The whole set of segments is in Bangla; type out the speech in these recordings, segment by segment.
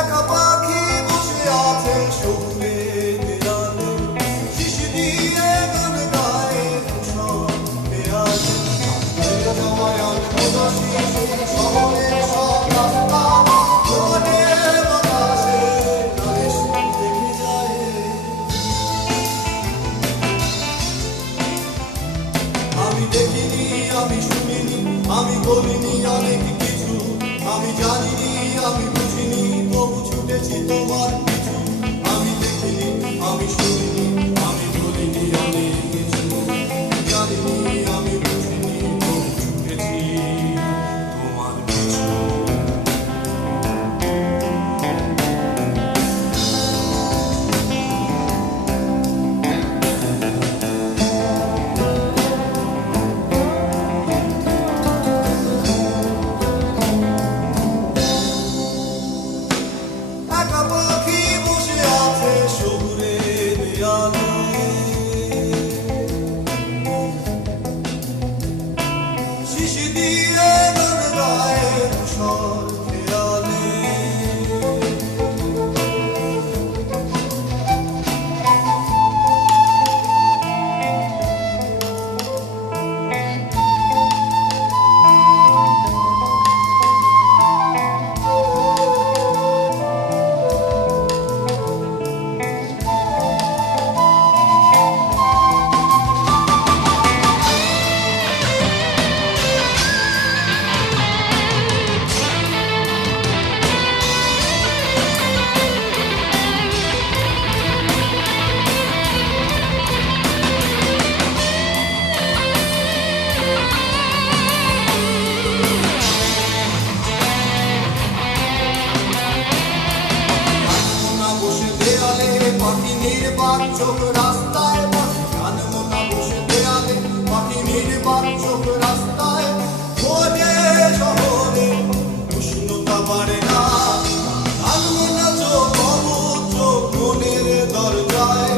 একা পাখি বসে আছে শহুরের দেয়ালে, শিশি দিয়ে গান গায়ে ধূসর দেয়ালে। ছেড়ে যাওয়ায় আত্মদাসী সেই শহরের সব রাস্তা, মনের বাতাসে নালিশ দেখে যায়। আমি দেখিনি, আমি শুনিনি, আমি বলিনি অনেক কিছু, আমি জানিনি, আমি বুঝিনি, তবু ছুটেছি তোমার পিছু। আমি দেখিনি, আমি শুনিনি, আমি বলিনি অনেক কিছু, জানিনি, আমি বুঝিনি, তবু ছুটেছি তোমার পিছু। একা পাখি বসে আছে শহুরের দেয়ালে, শিশি দিয়ে গান গায়ে ধূসর খেয়ালে। পাখি নির্বাক চোখ রাস্তায়, গান মোনা বসে দেয়ালে, পাখি নির্বাক চোখ রাস্তায়। খোঁজে শহরে উষ্ণতা বাড়ে না, গান মোনা চোখ অবুঝ চোখ মনের দরজায়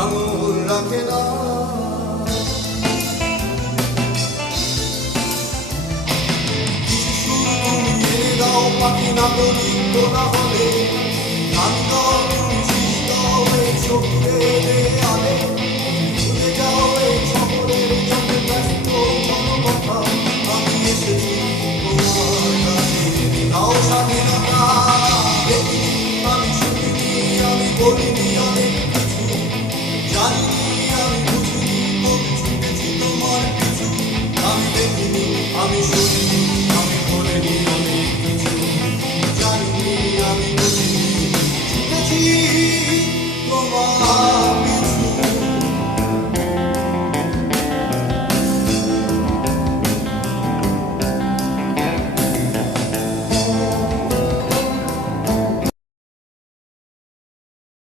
আঙুল রাখে না। কিছু সুর তুমি এনে দাও পাখি নাগরিক তোলা হলে, গান গাও তুমি শহুরের দেয়ালে, ভুলে যাও এই শহরের যত ব্যস্ত জনকথা। আমি এসেছি তোমার কাছে, দাও স্বাধীনতা।